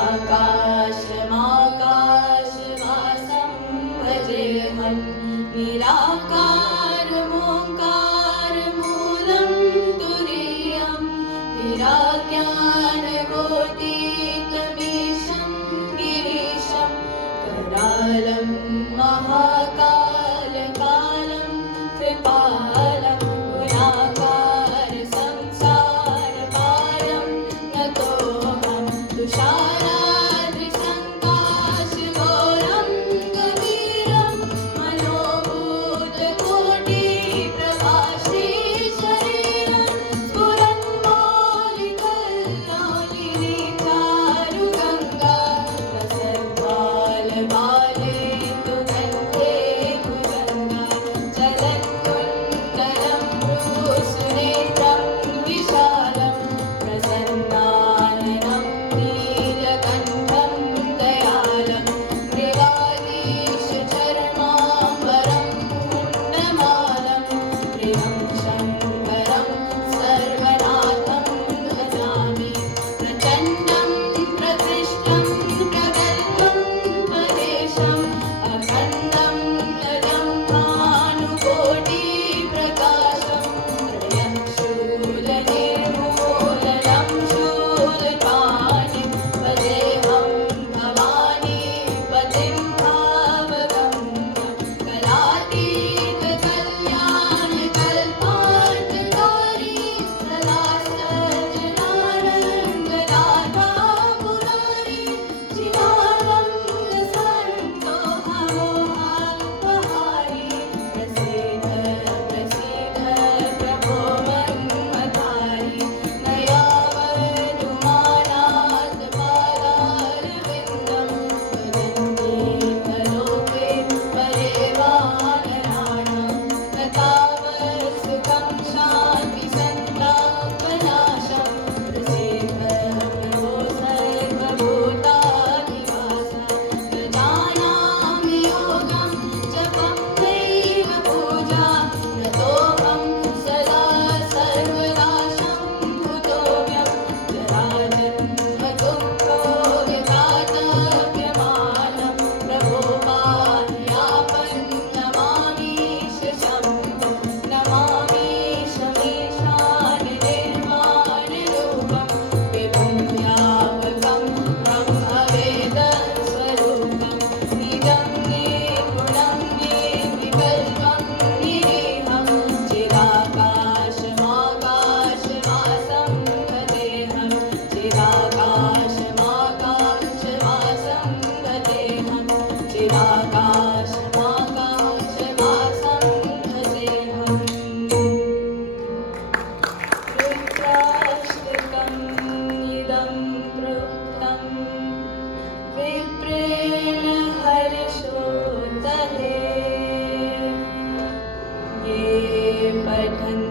चिराकाशमाकाशवासं भजेऽहं निराकारमोङ्कारमूलं तुरीयं विराज्ञानकोटितमीशं गिरीशं करालं महाकालकालं कृपालं गुणाकार संसारपारं नतोऽहं तुषाराद्रिसङ्काशघोरं गभीरं मनोभूतकोटिप्रभाश्री शरीरं स्फुरन्मौलिकल्लोलिनी चारुगङ्गा रसद्वालबालेन्दु कण्ठे भुजङ्गा चलत्कुण्डलं भ्रूसुनेत्रं विशालं प्रसन्नाननं नीलकण्ठं दयालं मृगाधीशचर्माम्बरं पुण्यमालं प्रियं शङ्करं सर्वनाथं भजामि प्रचण्डं प्रकृष्टं प्रगल्भं परेशम् अखण्डं नजं भानुकोटिप्रकाशं त्रयं शूलनिर्मूलनं शूलपाणिं वदेहं भवानी पतिं भावगम्यं कलातीतकल्याणकल्पान्तकारी सदा सज्जनानन्ददाता पुरारी चिदानन्दसन्तोषमोहापहारी प्रसीद प्रसीद प्रभो मन्मथारी नयावनुमानात् पादारविन्दं वदन्तीतलोके परेवानराणां न तावत् सुखं शान्तिसन्तापनाशं प्रसीद प्रभो सर्वभूताधिवास न जानामि योगं जपं नैव पूजा नतोऽहं सदा सर्वदा शम्भुतोऽव्यं जराजन्मदुःखो विघातव्यमानं प्रभो पाह्यापं नमामीश शम्भो नमामीश मीशाननिर्वाणरूपं विभुं व्यापकं ब्रह्मवेदस्वरूपं निजं निर्गुणं निर्विकल्पं निरीहं चिराकाशमाकाशवासं भजेऽहं चिराकाशमाकाशवासं भजेऽहं चिराकाशमाकाशवासं भजेऽहम् रुद्राष्टकम् इदं प्रोक्तं विप्रेण हर्षोदये ये पठन्ति